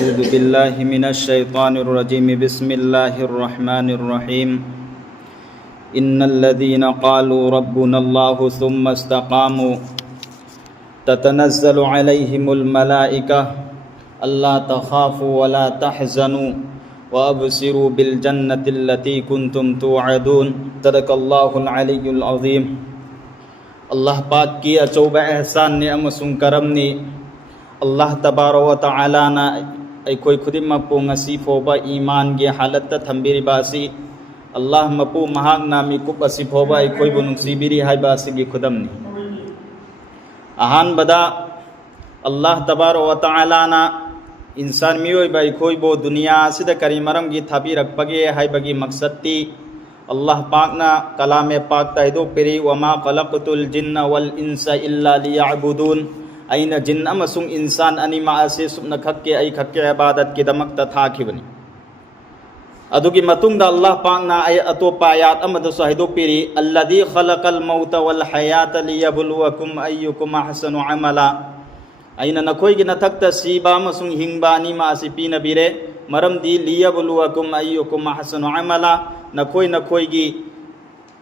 أعوذ بالله من الشيطان الرجيم بسم الله الرحمن الرحيم إن الذين قالوا ربنا الله ثم استقاموا تتنزل عليهم الملائكة ألا تخافوا ولا تحزنوا وأبصروا بالجنة التي كنتم توعدون صدق الله العلي العظيم الله पाक की अचौबा एहसान ने अमसुंग करम ने अल्लाह तबारक व तआला ना अखोई खुदिमकपु ngasi foba iman gi halatta thambiriba asi Allah mapu mahak na mikup asi foba अखोई bu nungsibiri haiba asi gi khudamni ahan bada Allah तबारक व तआला ना इंसान मियोय बा अखोई बो दुनिया सिदा करी मरम gi thabirakpage haibagi maqsadti Allah पाक ना कलामे पाक ताइदो पेरी वमा खलक़तुल जिन्ना वल इंसा इल्ला लियअबुदून अइना जिन अमसुंग इंसान अनिमा असे सुपना खक्के अइ खक्के इबादत की दमकता थाखिबनी अदुगी मतुंगदा अल्लाह पाक ना अय अतोपा आयात अमद सहिदो पेरी अल्लज़ी खलक़ल मौत वल हयात लियबलुवकुम अय्युकुम अहसनु अमला अइना नखोइगी नथक्ता सीबा अमसुंग हिंगबा अनिमा असे पीनबिरे मरमदी लियबलुवकुम अय्युकुम अहसनु अमला नखोई नखोइगी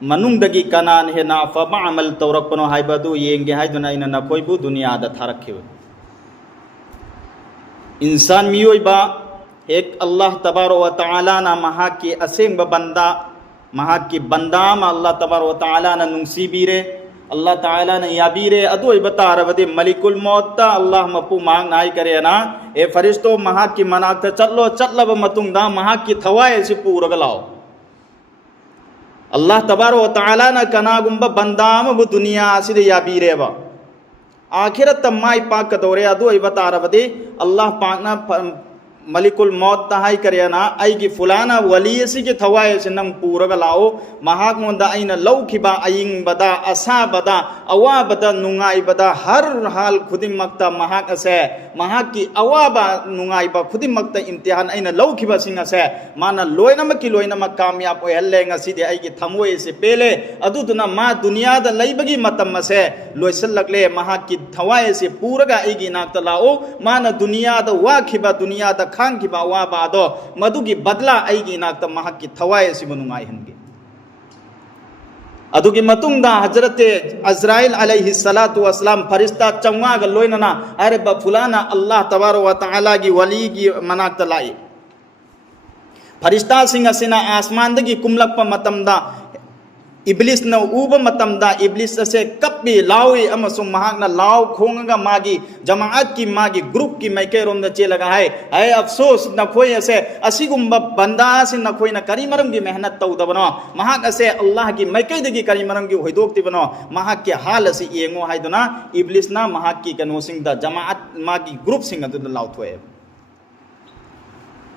मनुंगदगी कनान हेना अफबा अमल तौरकपनो हाइबदु येंगे हाइदुना इना नखोइबु दुनियादा थारखिब इंसान मियोइबा एक अल्लाह तबारक व तआला ना महाकी असेंग बंदा महाकी बंदा मा अल्लाह तबारक व तआला ना नुंसीबीरे अल्लाह ताला ने याबीरे अदोय बतारबदे मलिकुल मौत अल्लाह मपु मांग नाय करे ना ए फरिश्तो महाकी मनाक चलो चलब मतुंगदा महाकी थवाए से पूरग लाओ अल्लाह तबारक व तआला ना कनागुंबा बंदाम बु दुनिया सिदे याबीरेबा आखिरत माय पाक दौरे अदोय बतारबदे अल्लाह पाक ना मलिकुल मौत तहाई करे ना आईगी फुलाना वली के थवाए से नंग पूरग लाओ महाक मोंदा आइना लौखिबा आइंग बदा असा बदा अवा बदा नुंगाई बदा हर हाल खुदिमक्ता महाक असे महाक की अवाबा नुंगाई बा खुदिमक्ता इम्तिहान आइना लौखिबा सिंग असे माना लोइनमक कामयाब ओहल्ले ngasi आईगी थमोए से पेले अदुदुना मा दुनिया दा लैबगी मतम असे लोइसलकले महाक की थवाए से पूरगा आईगी नाक्ता लाओ माना दुनिया दा वाखिबा दुनिया दा खान की बावा बादो मधु की बदला आईगी नाक्ता महाक की थवाए से बनुंगाई हनगे अदुगी मतुंगदा हजरत अज़राइल अलैहि सलातु वसलाम फरिश्ता चंगा ग लोइनना अरे ब फुलाना अल्लाह तबारक व तआला की वली की मनाक्ता लाई फरिश्ता सिंह असिना आसमान दगी कुमलक प मतमदा इब्लिस न उब मतमदा इब्लिस से कपी लावी अमसुंग महाकना लाव खोंगा मागी जमाअत की मागी ग्रुप की मैके रोम द चेलगा है अफसोस नखोय असे असिगुंबा बंदा से नखोय न करी मरम की मेहनत तौदबनो महाक असे अल्लाह की मैके दगी करी मरम की होइदोक्ति बनो महाक के हाल असे येंगो हाइदुना इब्लिस ना महाक की कनो सिंग द जमाअत मागी ग्रुप सिंग अदु लावथोय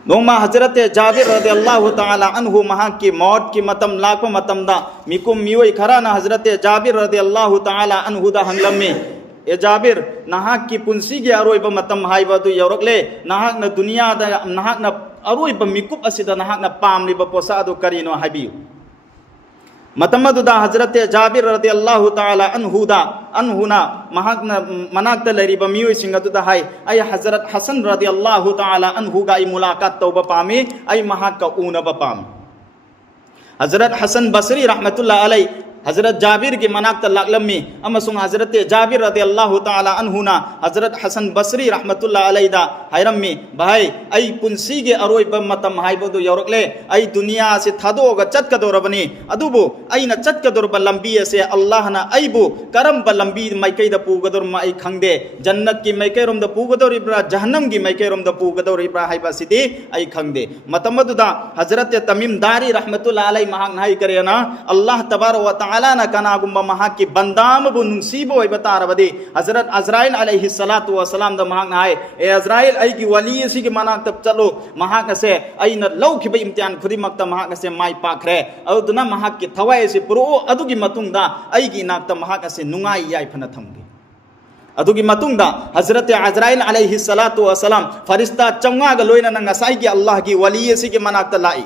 नोमा हजरत जाबिर रदियल्लाहु ताला अन्हु महा की मौत की मतम लाख मतम दा मिकुम मियोय खरा ना हजरत जाबिर रदियल्लाहु ताला अन्हु दा हंगलम में ए जाबिर नाहक की पुंसी के अरोइब मतम हाइबदु यौरकले नाहक न दुनिया दा नाहक न अरोइब मिकुप असिदा नाहक न पामलिब पोसा अदु करिनो हाबियु मतमदुदा हजरत जाबिर रदियल्लाहु ताला अन्हुना महाकना मनाक्ता लरिबा मियोय सिंगदुदा हाय ay हजरत हसन रदियल्लाहु ताला अन्हु गा मुलाकात तौबा पामी ay महाका ऊनबा पामी हजरत हसन बसरी रहमतुल्लाह अलैह हजरत जाबिर की मनाक्ता लागलमी अमसुंग हजरत जाबिर रदियल्लाहु ताला अन्हुना हजरत हसन बसरी रहमतुल्लाह अलैह दा हैरम्मी भाई आई पुंसी के अरोइब मतम हाइबदु यौरकले आई दुनिया से थादोगा चटकदोरबनी अदुबु आइना चटकदोरब लंबी से अल्लाह ना आइबु करम ब लंबी मैकै द पुगदोर मा आई खंगदे जन्नत की मैकै रोम द पुगदोरिब्रा जहन्नम की मैकै रोम द पुगदोरिब्रा हाइबा सिदी आई खंगदे मतमदुदा हजरत तमीम दारी रहमतुल्लाह अलैह महाक नाई करेना अल्लाह तबारक व तआला ना कनागुंबा महाक की बंदाम बु नुसीबो बतारबदी हजरत अज़राइल अलैहि सलातु वसलाम द महाक नाय ए अज़राइल आई की वली सी के मनाक तब चलो महाक से आई न लौखिबा इम्तिहान खुदिमक त महाक से माई पाखरे अदुना महाक की थवाए से पुरो अदुगी मतुंगदा आई की नाक त महाक से नुंगाई याय फना थमगे अदुगी मतुंगदा हजरत अज़राइल अलैहि सलातु वसलाम फरिश्ता चंगा ग लोइना नंगा साई की अल्लाह की वली सी के मनाक त लाई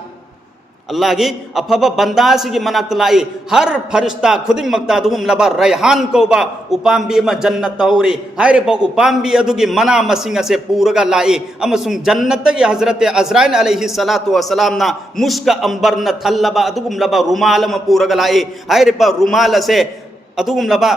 अल्लाह की अफब बंदा सिगी मनाक लाई हर फरिश्ता खुदिम मक्ता दुगुम लबा रैहान कोबा उपाम्बी म जन्नत तौरी हायरेबा उपाम्बी अदुगी मना मसिंग से पूरगा लाई अमसुंग जन्नत की हजरत अजराइल अलैहि सलातु वसलाम ना मुश्क अंबर न थल्लबा अदुगुम लबा रुमाल म पूरगा लाई हायरेबा रुमाल से अदुगुम लबा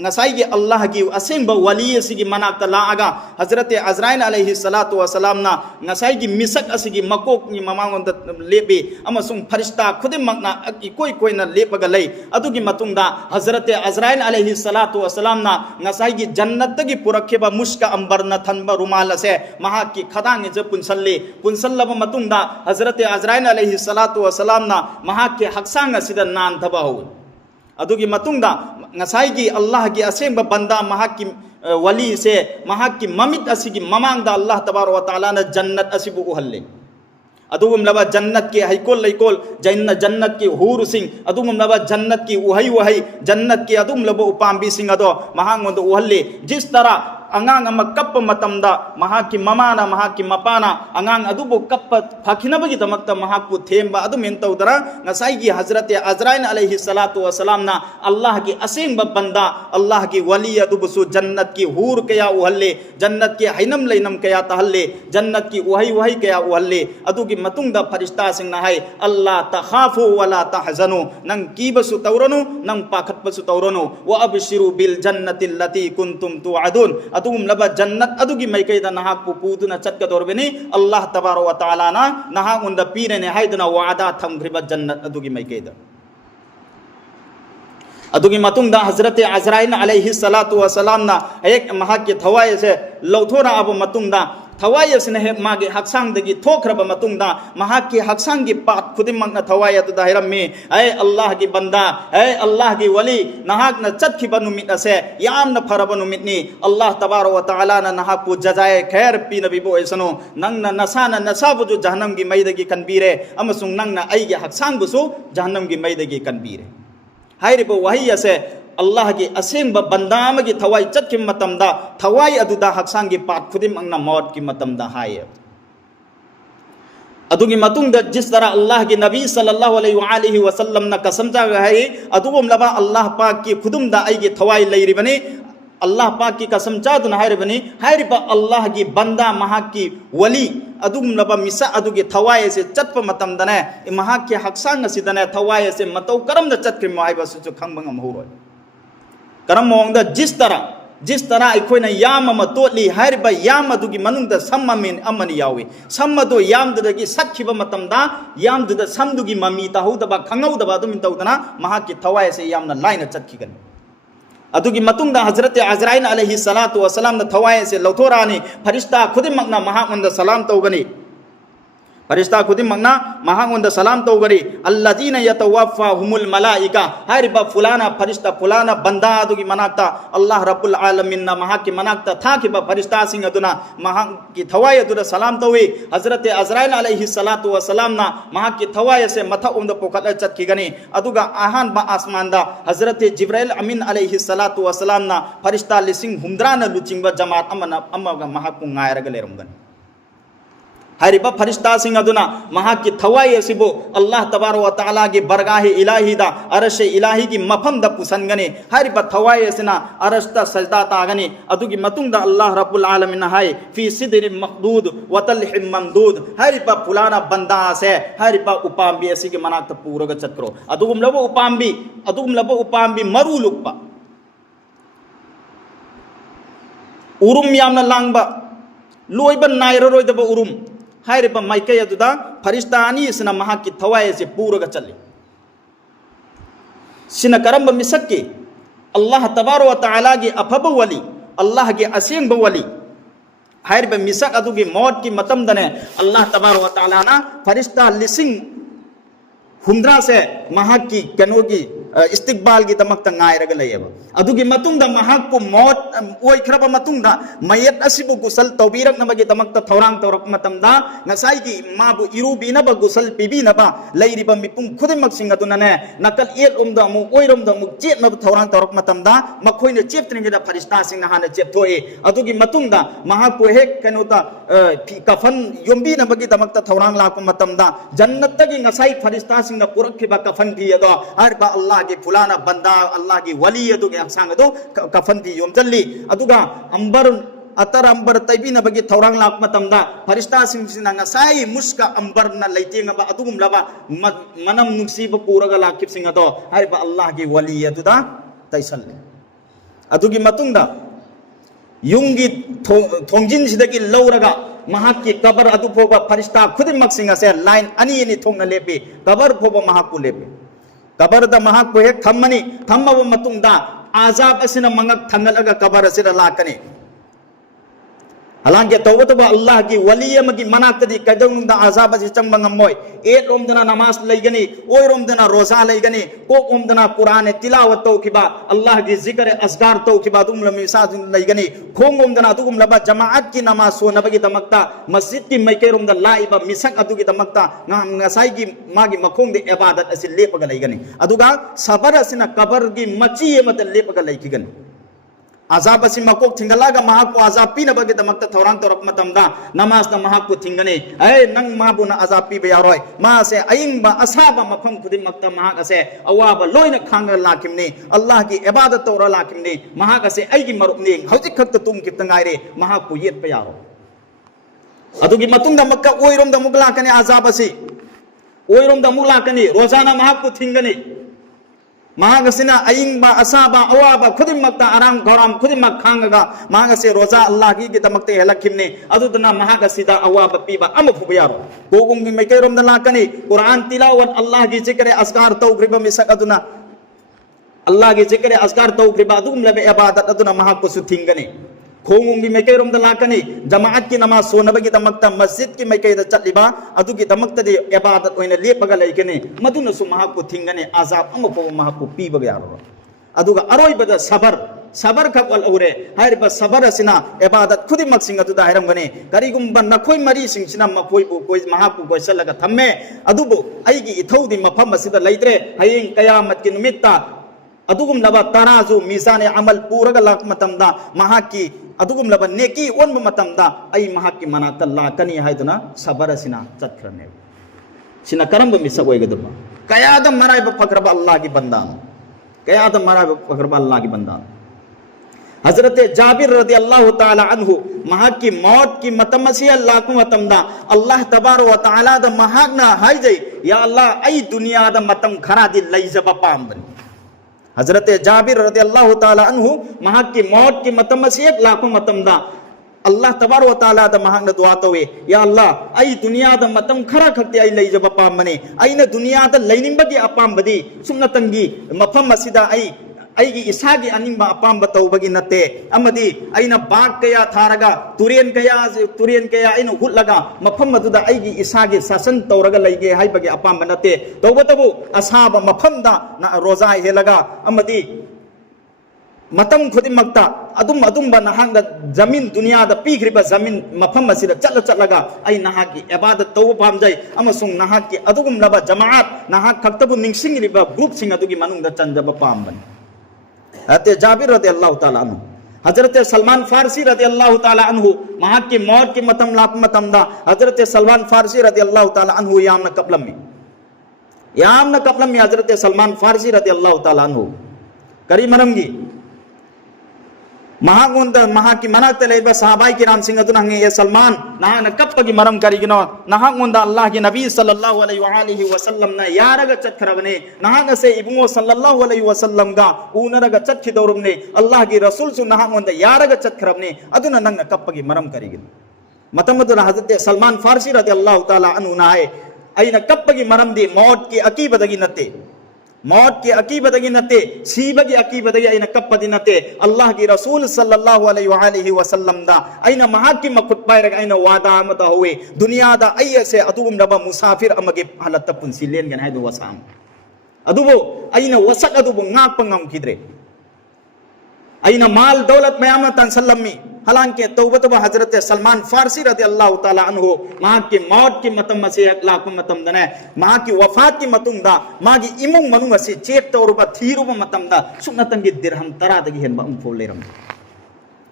नसाई अल्लाह की असेंब वली असिगी मनाक लागा हजरत अजराइल अलैहि सलातु वसलाम ना नसाई की मिसक असिगी मकोक नि ममांगोंद लेबे अमसुंग फरिश्ता खुदिमकना कोई कोई न लेपगा लई अदुगी मतुंगदा हजरत अजराइल अलैहि सलातु वसलाम ना नसाई की जन्नत की पुरखेबा मुश्क अंबर न थनबा रुमाल से महा की खदांग ज पुनसल्ले पुनसल्लब मतुंगदा हजरत अजराइल अलैहि सलातु वसलाम ना महा के हक्सांग असिदा नान थबा हो अदुगी मतुंगदा नसाई की अल्लाह की असेंब बंदा महा की वली से महा की ममित असिगी ममांगदा अल्लाह तबारक व तआला न जन्नत असिबु उहल्ले अदुगुम लबा जन्नत के हैकोल लैकोल जन्नत की हूर सिंह अदुगुम लबा जन्नत की उहई वहई जन्नत की अदुम लबा उपाम्बी सिंह अदो महांगोंद उहल्ले जिस तरह अंगांग अमा कप मतमदा महा की ममाना महा की मपाना अंगांग अदुबु कप फखिनबगी दमक्ता महा को थेंबा अदुमेन तौदरा नसाई की हजरत अजराइल अलैहि सलातु वसलाम ना अल्लाह की असीम बंदा अल्लाह की वली अदुबसु जन्नत की हूर कया उहल्ले जन्नत की हैनम लैनम कया तहल्ले जन्नत की वही वही कया उहल्ले अदुगी मतुंगदा फरिश्ता सिंह ना है अल्लाह तखाफु वला तहजनु नंग कीबसु तौरनु नंग पाखतबसु तौरनु व अबशिरु बिल जन्नति लती कुंतुम तुअदुन अदुगुम लबा जन्नत अदुगी मैकैदा नहाक पुपुदुना चटकदोरबेनी अल्लाह तबारक व तआला ना नहाक उंद पीरेने हायदना वादा थमग्रिबा जन्नत अदुगी मैकैदा अदुगी मतुंगदा हजरत अजराइल अलैहि सलातु वसलाम ना एक महा की थवाय से लौथोरा अब मतुंगदा थवाय से हे मागे हक्सांग दगी थोखरब मतुंगदा महा की हक्सांग की पात खुदिमंगना थवाय अदुदा हिरम्मी ऐ अल्लाह की बंदा ऐ अल्लाह की वली नहाक न चतखिबा नुमित असे यामना फरब नुमितनी अल्लाह तबारक व तआला ना नहाक पु जजाए खैर पी नबीबो ऐसनो नंगना नसाना नसाबु जो जहन्नम की मैदगी कनबीरे अमसुंग नंगना ऐगे हक्सांग बुसु जहन्नम की मैदगी कनबीरे हायरिबो वही असे अल्लाह की असेंब बंदाम की थवाई चतखि मतमदा थवाई अदुदा हक्सांग की पात खुदिम अंगना मौत की मतमदा हाय अदुगी मतुंगदा जिस तरह अल्लाह के नबी सल्लल्लाहु अलैहि वसल्लम ना कसम जागा है अदुगुम लबा अल्लाह पाक की खुदुमदा ऐगे थवाई लैरिबने अल्लाह पाक की कसम चादुना हायरिबने हायरिबा अल्लाह की बंदा महा की वली अदुगुम लबा मिसा अदुगी थवाई से चतप मतमदने महा की हक्सांग सिदने थवाई से मतौ करम द चतखि मायबसु जो खंगबंगम होरोय करम मोंगदा जिस तरह अखोना याम अमा तोली हायरिबा याम अदुगी मनुंगदा सम अमेन अमनि यावे सम अदो यामदगी सखिबा मतमदा यामदुदा समदुगी ममी ताहुदबा खंगौदबा अदुमिन तौदना महा की थवाई से यामना लाइन चतखिगन अदुगी मतुंगदा हजरत अजराइल अलैहि सलातु वसलाम ना थवाई से लौथोरानी फरिश्ता खुदिमकना महा उंदा सलाम तौगनी फरिश्ता खुदिमकना महा उंदा सलाम तौगरी अल्लजीना यतवफ्फाहुमुल मलाइका हायरिबा फुलाना फरिश्ता फुलाना बंदा अदुगी मनाक्ता अल्लाह रब्बुल आलमीन ना महा की मनाक्ता थाकिबा फरिश्ता सिंह अदुना महा की थवाई अदुदा सलाम तौवे हजरत अजराइल अलैहि सलातु वसलाम ना महा की थवाई से मथा उंदा पोखत चतखिगनी अदुगा आहान बा आसमान दा हजरत जिब्राइल अमीन अलैहि सलातु वसलाम ना फरिश्ता लिसिंग हुमद्राना लुचिंगबा जमात अमगा महा को ngairaga lerumgani हायरिबा फरिश्ता सिंह अदुना महा की थवाई असिबो अल्लाह तबारक व तआला की बरगाह इलाही दा अरश इलाही की मफम द पुसनगने हायरिबा थवाई असिना अरश ता सजदा तागनी अदुगी मतुंग दा अल्लाह रब्बुल आलमीन हाय फी सिदर मखदूद व तलहिम ममदूद हायरिबा फुलाना बंदा से हायरिबा उपाम्बी असि के मनाक त पूरग चतकरो अदुगुम लबो उपाम्बी मरु लुक्पा उरुम यामना लांगबा लोइबा नायररोइदबा उरुम हायरिबा माइकई अदुदा फरिश्ता अनी सिना महा की थवाई से पूरगा चले सिना करम मिसक्के अल्लाह तबारक व तआला की अफब वली अल्लाह की असेंब वली हायरिबा मिसक अदुगी मौत की मतमदने अल्लाह तबारक व तआला ना फरिश्ता लिसिंग हुमद्रा से महा की कनोगी इस्तिकबाल की दमक ngairag layeba adugi matungda mahakpu mot oi khraba matungda mayet asibu gusal tawbirak namagi damakta thorang tawrak matamda ngasai gi mabu irubi na ba gusal pibi na ba lairiba mipung khudimak singa dunane nakal et umda mu oirom da mu jet na thorang tawrak matamda makhoina chep tringa da farishta sing na hana chep thoi adugi matungda mahakpu hek kanuta kafan yombi na bagi damakta thorang la ku matamda jannat gi ngasai farishta sing na purak khiba kafan di ado arba allah gi fulana banda allah gi wali adu gi sang adu kafan di yom jalli aduga ambar atar ambar taibi na bagi thorang lak matamda farishta sing sina ngasai muska ambar na leiting ba adugum laba manam nungsi ba puraga lakip sing ado arba allah gi wali adu da taisalle adugi matungda yungi thongjin sidagi lawraga mahakki kabar adu phoba farishta khudimak singa se line ani ni thongna lepi kabar phoba mahakku lepi kabar da mahakku hek thammani thammaba matungda azab asina mangak thangalaga kabar asira lakani halange tawbatuba allah ki waliya magi manakadi kadung da azab asi changba ngamoy et rom dana namaz laigani oi rom dana roza laigani ko om dana quran tilawat to kiba allah ki zikr asgar to kiba dum lami sa laigani khong om dana dugum laba jamaat ki namaz so nabagi damakta masjid ki maike rom da laiba misak adu ki damakta ngasai ki magi makhong de ibadat asi lepaga laigani aduga sabar asina kabar ki machi emat lepaga laikigani azab asi makok thingalaga mahakku azab pina bagi damakta thorang torak matamda namaz na mahakku thingani ai nang mabu na azab pi bayaroi ma se aing ba asaba mafam khudin makta mahak ase awaba loina khanga lakimni allah ki ibadat tora lakimni mahak ase ai gi marupni hojik khakta tum kitangaire mahakku yet bayaro adugi matungda makka oirom da mugla kani azab asi oirom da mugla kani rozana mahakku thingani mahagasina aingba asaba awaba khudimakta aram gharam khudimak khangaga mahagase roza allah gi damakte helakimne aduduna mahagasida awaba piba amapubiyaro gogungi mekairom da lakani quran tilawat allah gi zikre asgar tawgriba misak aduna allah gi zikre asgar tawgriba adum labe ibadat aduna mahakku suthingani khongungi mekairom da lakani jamaat ki namaz sonabagi damakta masjid ki mekai da chatliba adugi damakta de ibadat oina lepaga laikene maduna su mahakku thingane azab amapo mahakku pibaga yaro aduga aroi bada sabar khak wal aure hariba sabar asina ibadat khudi mak singa tu da hiram gane karigum ban nakhoi mari sing sina makoi bu koi mahakku koi salaga thamme adubu aigi ithodi mafam asida laitre haying qiyamat ki numitta adugum laba tarazu mizane amal puraga lak matamda mahaki adugum laba neki onba matamda ai mahaki manata lakani haiduna sabara sina chatkrane sina karamba misa oigeduma kayada marai ba fakraba allah ki banda kayada marai ba fakraba allah ki banda Hazrat Jabir radhiyallahu ta'ala anhu mahaki maut ki matamasi allah ku matamda allah tabarak wa ta'ala da mahakna haijai ya allah ai dunia da matam khara di laizaba pamban Hazrat Jabir radhiyallahu ta'ala anhu mahak ki maut ki matam masih lakhu matam da Allah tabarak wa ta'ala da mahak na dua tawe ya Allah ai dunia da matam khara khakti ai lai jaba pamane ai na dunia da lainim bagi apam badi sumna tangi mafam masida ai aigi isagi animba apamba tawbagi nate amadi aina bag kaya tharaga turian kaya aina hutlaga mafam maduda aigi isagi sasan tawraga laige haibagi apamba nate tawbatabu asaba mafamda na roza helaga amadi matam khudimakta adumba nahanga zamin dunia da pigriba zamin mafam masida chatlaga ai nahaki ibadat tawba pamjai amasung nahaki adugum laba jamaat nahak khaktabu ningsingriba group singa dugi manungda chanjaba pamban Hazrat Jabir radhiyallahu ta'ala anhu Hazrat Salman Farsi radhiyallahu ta'ala anhu mahak ki maut ki matam lap matamda Hazrat Salman Farsi radhiyallahu ta'ala anhu yamna kaplam mi Hazrat Salman Farsi radhiyallahu ta'ala anhu kari manamgi mahagunda mahaki manakta leba sahabai kiram singatun hangi ya Salman nahana kappagi maram karigino nahagunda Allah ki Nabi sallallahu alaihi wa alihi wa sallam na yaraga chatkarabne nahaga se ibungo sallallahu alaihi wa sallam ga unaraga chatkidorumne Allah ki Rasul su nahagunda yaraga chatkarabne aduna nangna kappagi maram karigino matamadu Hazrat Salman Farsi radhiyallahu ta'ala anhu na hai aina kappagi maram di maut ki akibadagi natte मौत की अकीबदगी नते सीबगी अकीबदगी आइना कप्पदी नते अल्लाह की रसूल सल्लल्लाहु अलैहि वसल्लम दा आइना महाकी मखुत पायरग आइना वादा मता हुए दुनिया दा अयसे अदुम नबा मुसाफिर अमगे हालत पुंसी लेन गन है दो वसाम अदुबो अइना वसक अदुबो ngakpa ngamkidre अइना माल दौलत मयामना तंसलमी हालांकि तौबतबा हजरत सलमान फारसी रदियल्लाहु ताला अन्हु मां की मौत की मतम से लाख मतम दने मां की वफात की मतुंगदा मागी इमुंग मनुंग से चेक तौरुबा थीरुबा मतमदा सुनतंगी दिरहम 10 दगी हेनबा अमफो लेरम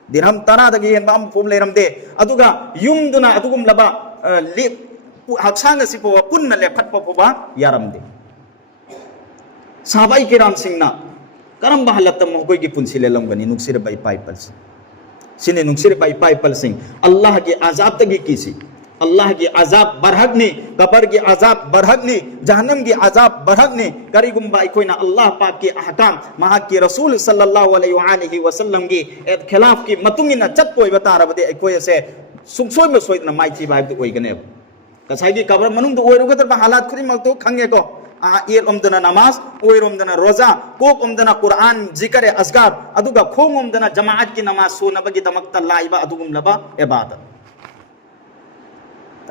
दिरहम 10 दगी हेनबा अमफो लेरम दे अदुगा युमदुना अदुगुम लबा ले हक्सांग सिपो पुन्न लेफटपा फोबा यारम दे साहबाई किराम सिंगना करम बहलत मगोई की पुंसी लेलमगनी नुक्सिर बाई पाइपल्स सिने नुक्सिर बाई पाइपल सिंह अल्लाह के अजाब तक किसी अल्लाह की अजाब बरहकनी कबर की अजाब बरहकनी जहन्नम की अजाब बरहकनी करीगुम्बा इकोइना अल्लाह पाक की अहकाम महा की रसूल सल्लल्लाहु अलैहि वसल्लम की खिलाफ की मतुंगिना चटपोय बता रबदे इकोय से सुखसोय में सोयना माइची बाइब तो ओइगने कसाई की कबर मनुंग तो ओइरुगतर हालात खुरी मग तो खंगे को एर ओमदना नमाज ओयर ओमदना रोजा कोक ओमदना कुरान जिक्र असगार अदुगा खोंग ओमदना जमाअत की नमाज सोनबगी दमकता लाइबा अदुगुम लबा इबादत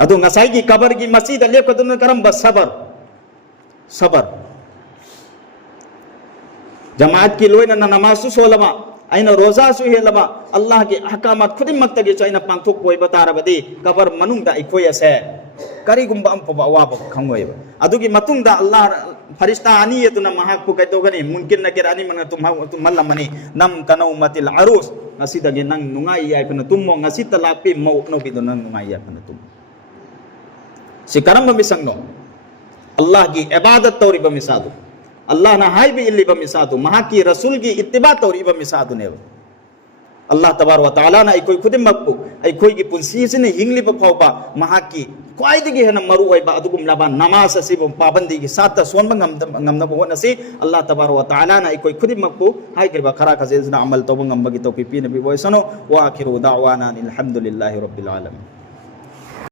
अदु ngасai की कबर की मस्जिद लेपकदुन करम बस सबर जमाअत की लोइना नमाज सु सोलबा आइना रोजा सु हेलबा अल्लाह की अहकामत खुदिमत तगे चाइना पांथोक पोय बतारबदी कबर मनुंगदा इखोय असे करीगुम्बा अमपबा वाब खंगोयबा अदुगी मतुंगदा अल्लाह फरिश्ता अनि यतुना महाकु कैतोगनी मुमकिन नकेर अनि मन तुम मल्लमनी नम कनौमतिल अरुस ngasiदगे नंग नुंगाई याइफन तुममो ngasi तलापि मौ नोबिदो नंग नुंगाई याइफन तुम सिकरम मिसंगनो अल्लाह की इबादत तौरिबा मिसादु अल्लाह ना हाई भी इल्लिबा मिसादु महा की रसूल की इत्तिबा तौरिबा मिसादु ने अल्लाह तबारक व तआला ना इकोई खुदिमकु इकोई की पुंसीसिने हिंगलिबा फावबा महा की क्वाइदगी हेना मरु ओइबा अदुगुम लबा नमाज असिबो पाबंदी की साथ सोनबा ngमनबो होनसी अल्लाह तबारक व तआला ना इकोई खुदिमकु हाई करबा खरा खजेजना अमल तोबा ngमबगी तौफीक पी नबी वयसनो व आखिरु दावाना अल्हम्दुलिल्लाहि रब्बिल आलमीन।